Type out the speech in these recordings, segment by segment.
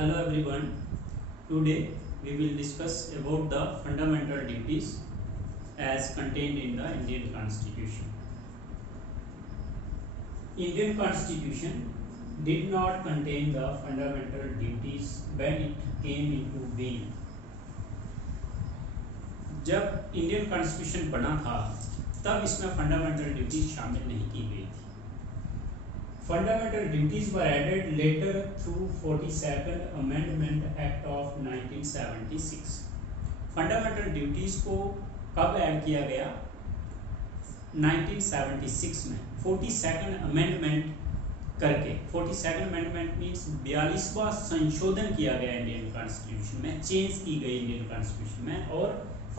Hello everyone. Today we will discuss about the fundamental duties as contained in the Indian Constitution. Indian Constitution did not contain the fundamental duties when it came into being. जब Indian constitution बना था तब इसमें fundamental duties शामिल नहीं की गई थी. Fundamental duties were added later through 42nd Amendment Act of 1976. Fundamental duties को कब ऐड किया गया? 1976 में 42nd Amendment करके. 42nd Amendment मीन्स 42वां संशोधन किया गया इंडियन कॉन्स्टिट्यूशन में, चेंज की गई इंडियन कॉन्स्टिट्यूशन में, और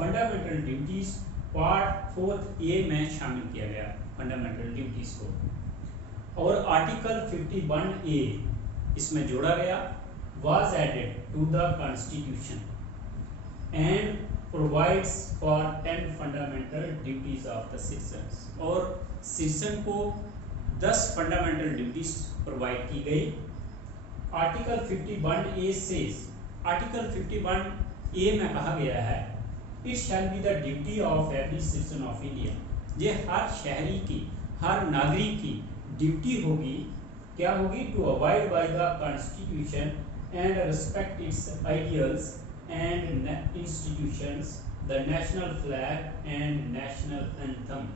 फंडामेंटल ड्यूटीज पार्ट 4A में शामिल किया गया फंडामेंटल ड्यूटीज को, और आर्टिकल 51A इसमें जोड़ा गया. was added to the constitution and provides for 10 fundamental duties of the citizens. और सिटीजन को 10 फंडामेंटल ड्यूटीज प्रोवाइड की गई. Article 51A says, article 51A में कहा गया है, it shall be the duty of every citizen of India. ये हर शहरी की, हर नागरिक की ड्यूटी होगी. क्या होगी? To avoid by the constitution and respect its ideals and institutions, the national flag and national anthem.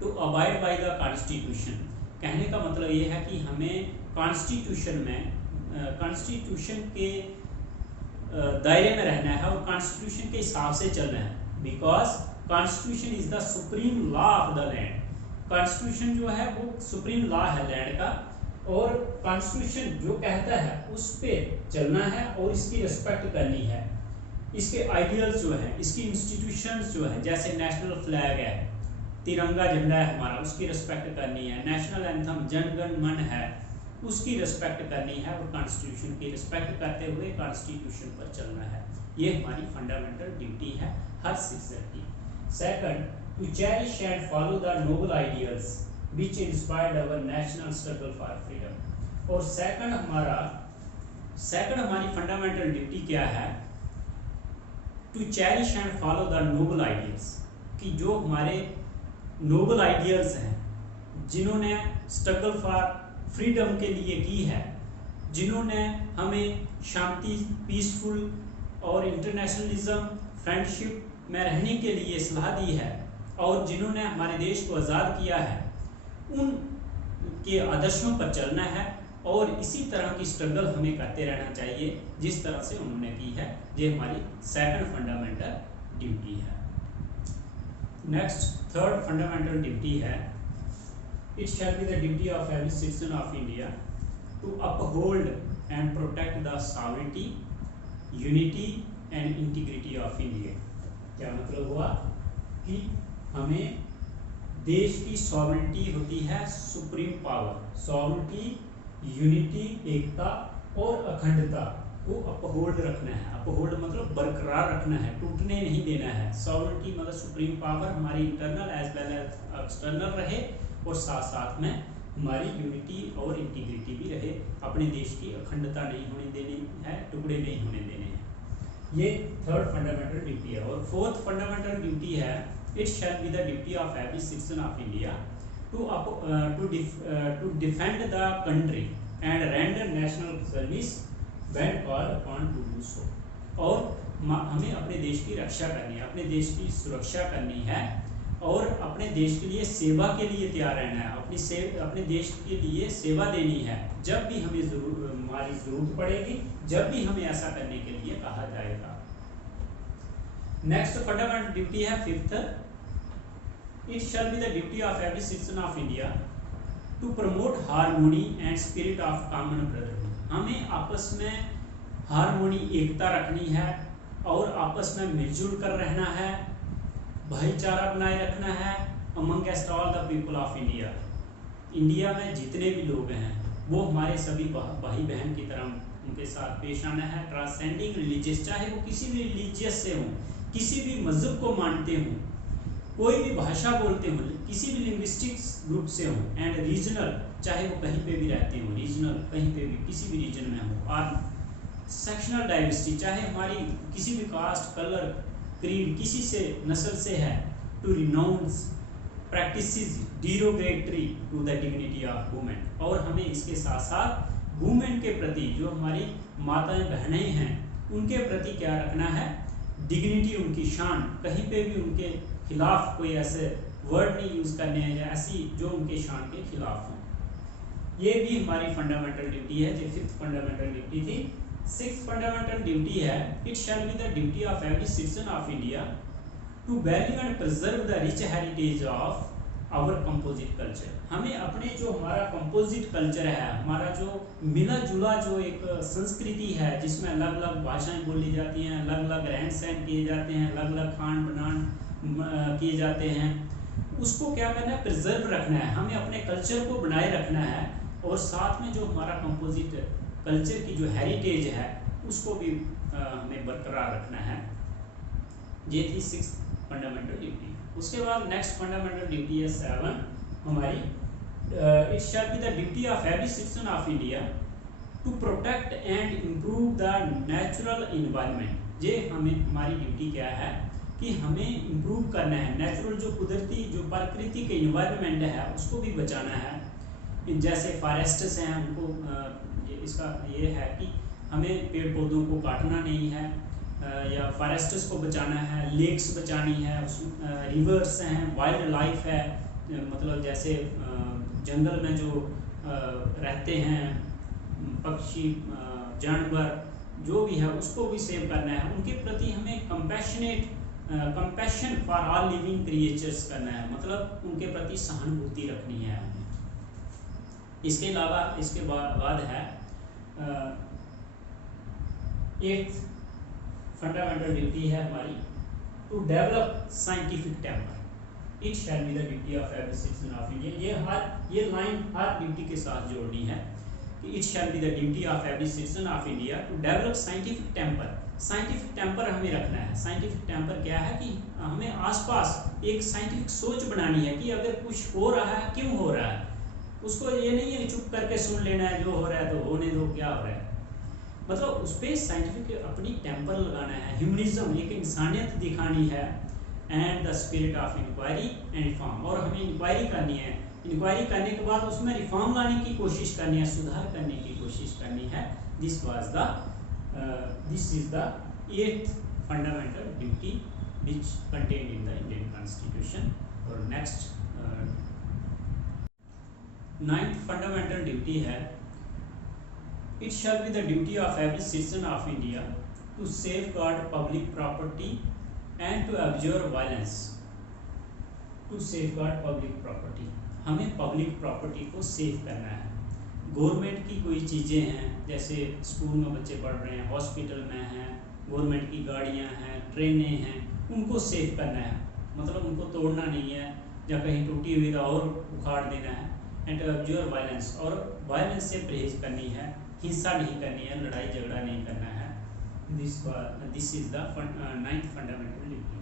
To avoid by the constitution कहने का मतलब ये है कि हमें कॉन्स्टिट्यूशन में, कॉन्स्टिट्यूशन के दायरे में रहना है और कॉन्स्टिट्यूशन के हिसाब से चलना है. Because constitution is the supreme law of the land. Constitution जो है वो सुप्रीम लॉ है लैंड का, और कॉन्स्टिट्यूशन जो कहता है उस पे चलना है और इसकी रिस्पेक्ट करनी है. इसके आइडियल्स जो है, इसकी इंस्टीट्यूशंस जो है, जैसे नेशनल फ्लैग है, तिरंगा झंडा है हमारा, उसकी रिस्पेक्ट करनी है. नेशनल एंथम जन गण मन है, उसकी रिस्पेक्ट करनी है, और कॉन्स्टिट्यूशन की रिस्पेक्ट करते हुए कॉन्स्टिट्यूशन पर चलना है. ये हमारी फंडामेंटल ड्यूटी है हर सिटीजन की. Second, to cherish and follow the noble ideals which inspired our national struggle for freedom. और सेकंड हमारी फंडामेंटल ड्यूटी क्या है? to cherish and follow the noble ideals, कि जो हमारे नोबल आइडियल्स हैं, जिन्होंने स्ट्रगल फॉर फ्रीडम के लिए की है, जिन्होंने हमें शांति, पीसफुल और इंटरनेशनलिज्म, फ्रेंडशिप में रहने के लिए सलाह दी है, और जिन्होंने हमारे देश को आज़ाद किया है, उन के आदर्शों पर चलना है, और इसी तरह की स्ट्रगल हमें करते रहना चाहिए जिस तरह से उन्होंने की है. ये हमारी सेकंड फंडामेंटल ड्यूटी है. नेक्स्ट, थर्ड फंडामेंटल ड्यूटी है, it shall be the duty of every citizen of India to uphold and protect the sovereignty, unity and integrity of India. क्या मतलब हुआ? कि हमें देश की सॉवरेनिटी होती है सुप्रीम पावर, सॉवरेनिटी, यूनिटी, एकता और अखंडता को अपहोल्ड रखना है. अपहोल्ड मतलब बरकरार रखना है, टूटने नहीं देना है. सॉवरेनिटी मतलब सुप्रीम पावर हमारी internal as well as external रहे, और साथ साथ में हमारी यूनिटी और इंटीग्रिटी भी रहे. अपने देश की अखंडता नहीं होने देनी है, टुकड़े नहीं होने देने हैं. ये थर्ड फंडामेंटल ड्यूटी है. और फोर्थ फंडामेंटल ड्यूटी है, it shall be the duty of every citizen of India to defend the country and render national service when called upon to do so. और हमें अपने देश की रक्षा करनी है, अपने देश की सुरक्षा करनी है, और अपने देश के लिए सेवा के लिए तैयार रहना है. अपने देश के लिए सेवा देनी है जब भी हमें हमारी जरूरत पड़ेगी, जब भी हमें ऐसा करने के लिए कहा जाएगा. नेक्स्ट फंडामेंटल ड्यूटी है fifth, it shall be the duty of every citizen of India to promote harmony and spirit of common brotherhood. हमें आपस में हार्मोनी, एकता रखनी है, और आपस में मिलजुल कर रहना है, भाईचारा बनाए रखना है amongst all the people of India. India में जितने भी लोग हैं वो हमारे सभी भाई बहन की तरह उनके साथ पेश आना है. ट्रांसेंडिंग रिलीजियस, चाहे वो किसी भी रिलीजियस से हों, किसी भी मजहब को मानते हों, कोई भी भाषा बोलते हों, किसी भी लिंग्विस्टिक्स ग्रुप से हों, एंड रीजनल चाहे वो कहीं पे भी रहते हो, रीजनल कहीं पे भी किसी भी रीजन में हो। और सेक्शनल डाइवर्सिटी, चाहे हमारी किसी भी कास्ट, कलर, क्रीड, किसी से नस्ल से है, to renounce practices derogatory to the dignity of women. और हमें इसके साथ साथ वुमेन के प्रति, जो हमारी माताएं बहनें हैं, उनके प्रति क्या रखना है, डिग्निटी, उनकी शान, कहीं पे भी उनके खिलाफ कोई ऐसे वर्ड नहीं यूज करने हैं या ऐसी जो उनके शान के खिलाफ हों। ये भी हमारी फंडामेंटल ड्यूटी है, जो फिफ्थ फंडामेंटल ड्यूटी थी। सिक्स्थ फंडामेंटल ड्यूटी है, it shall be the duty of every citizen of India to value and preserve the rich heritage of our composite culture. हमें अपने जो हमारा कंपोजिट कल्चर है, हमारा जो मिला जुला जो एक संस्कृति है, जिसमें अलग अलग भाषाएं बोली जाती हैं, अलग अलग रहन सहन किए जाते हैं, अलग अलग खान बनान किए जाते हैं, उसको क्या करना है, प्रिजर्व रखना है, हमें अपने कल्चर को बनाए रखना है। और साथ में जो हमारा कंपोजिट कल्चर की जो हेरिटेज है उसको भी हमें बरकरार रखना है। ये थी सिक्स्थ फंडामेंटल ड्यूटी। उसके बाद नेक्स्ट फंडामेंटल ड्यूटी है 7 हमारी, it shall be the duty of every citizen of India to protect and improve the natural environment. ये हमें हमारी ड्यूटी क्या है कि हमें इम्प्रूव करना है, नेचुरल जो कुदरती जो प्राकृतिक इन्वायरमेंट है उसको भी बचाना है। जैसे फॉरेस्ट्स हैं उनको इसका ये है कि हमें पेड़ पौधों को काटना नहीं है, या फॉरेस्ट्स को बचाना है, लेक्स बचानी है, रिवर्स हैं, वाइल्ड लाइफ है, मतलब जैसे जंगल में जो रहते हैं पक्षी, जानवर जो भी है उसको भी सेव करना है, उनके प्रति हमें compassion for all living creatures करना है, मतलब उनके प्रति सहानुभूति रखनी है हमें। इसके अलावा इसके बाद है 8th फंडामेंटल ड्यूटी है हमारी, to develop scientific temper. It shall be the duty of every citizen of India. ये लाइन हर ड्यूटी के साथ जोड़नी है कि it shall be the duty of every citizen of India to develop scientific temper. Scientific temper हमें रखना है। साइंटिफिक टेम्पर क्या है कि हमें आसपास एक साइंटिफिक सोच बनानी है कि अगर कुछ हो रहा है क्यों हो रहा है, उसको ये नहीं है चुप करके सुन लेना है, जो हो रहा है तो होने दो, क्या हो रहा है, मतलब उस पर साइंटिफिक अपनी टेम्पर लगाना है। ह्यूमनिज्म, एक इंसानियत दिखानी है, and the spirit of inquiry and reform. और हमें इंक्वायरी करनी है, इंक्वायरी करने के बाद उसमें रिफॉर्म लाने की कोशिश करनी है, सुधार करने की कोशिश करनी है। This is the 8th fundamental duty which contained in the Indian constitution. और नेक्स्ट 9th फंडामेंटल ड्यूटी है, it shall be the duty of every citizen of India to safeguard public property and to abjure violence. To safeguard public property, हमें public property को safe करना है। Government की कोई चीज़ें हैं, जैसे स्कूल में बच्चे पढ़ रहे हैं, हॉस्पिटल में हैं, गवर्नमेंट की गाड़ियां हैं, ट्रेनें हैं, उनको सेफ करना है, मतलब उनको तोड़ना नहीं है, या कहीं टूटी हुई तो और उखाड़ देना है। एंड टू अब्जर्व वायलेंस, और वायलेंस से परहेज करनी है, हिंसा नहीं करनी है, लड़ाई झगड़ा नहीं करना है। This is the 9th fundamental duty.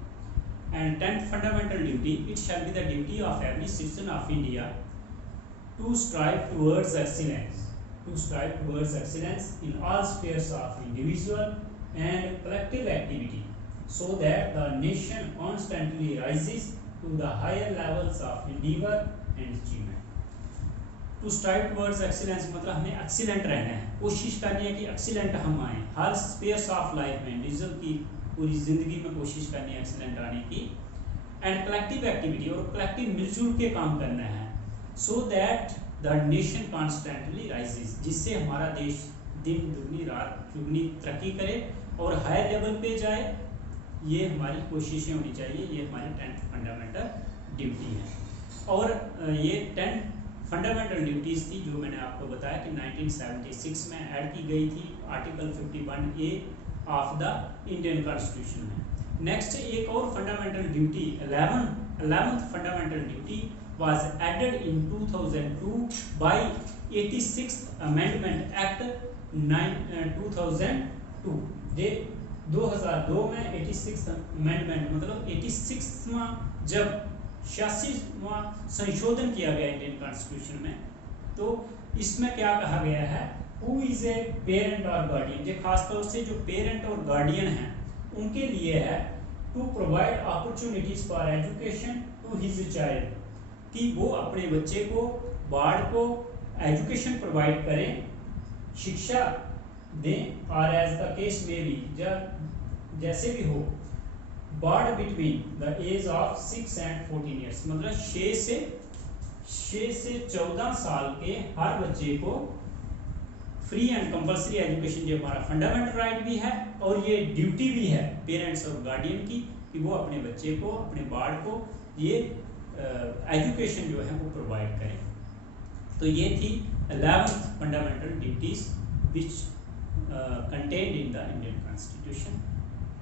And 10th fundamental duty, it shall be the duty of every citizen of India to strive towards excellence in all spheres of individual and collective activity, so that the nation constantly rises to the higher levels of endeavor and achievement. To strive towards excellence मतलब हमें excellent रहना है, कोशिश करनी है कि excellent हम आए हर स्पेयर्स ऑफ लाइफ में, इंडिविजुअल की पूरी जिंदगी में कोशिश करनी है एक्सीलेंट आने की। एंड कलेक्टिव एक्टिविटी, और कलेक्टिव मिलजुल के काम करना है, so that the nation constantly rises, जिससे हमारा देश दिन दुगनी रात चुगनी तरक्की करे और हायर लेवल पे जाए। ये हमारी कोशिशें होनी चाहिए, ये हमारी 10th फंडामेंटल ड्यूटी है। और ये 10 फंडामेंटल ड्यूटीज़ थी जो मैंने आपको बताया कि 1976 में ऐड की गई थी article 51A of the Indian constitution में। नेक्स्ट एक और fundamental duty 11th fundamental duty was added in 2002 by 86th amendment act 2002। ये 2002 में 86th अमेंडमेंट मतलब 86वां जब 86वां संशोधन किया गया इंडियन कॉन्स्टिट्यूशन में, तो इसमें क्या कहा गया है, हु इज ए पेरेंट और गार्डियन, जो खासतौर से जो पेरेंट और गार्डियन हैं उनके लिए है to provide opportunities for education to his child, कि वो अपने बच्चे को, बाढ़ को एजुकेशन प्रोवाइड करें, शिक्षा दें, और एज द केस में भी जैसे भी हो, बाढ़ between the age of 6 and 14 years, मतलब 6 से 14 साल के हर बच्चे को फ्री एंड कंपल्सरी एजुकेशन, जो हमारा फंडामेंटल राइट भी है और ये ड्यूटी भी है पेरेंट्स और गार्डियन की, कि वो अपने बच्चे को, अपने बाढ़ को ये एजुकेशन जो है वो प्रोवाइड करें। तो ये थी 11th fundamental duties which contained in the Indian constitution.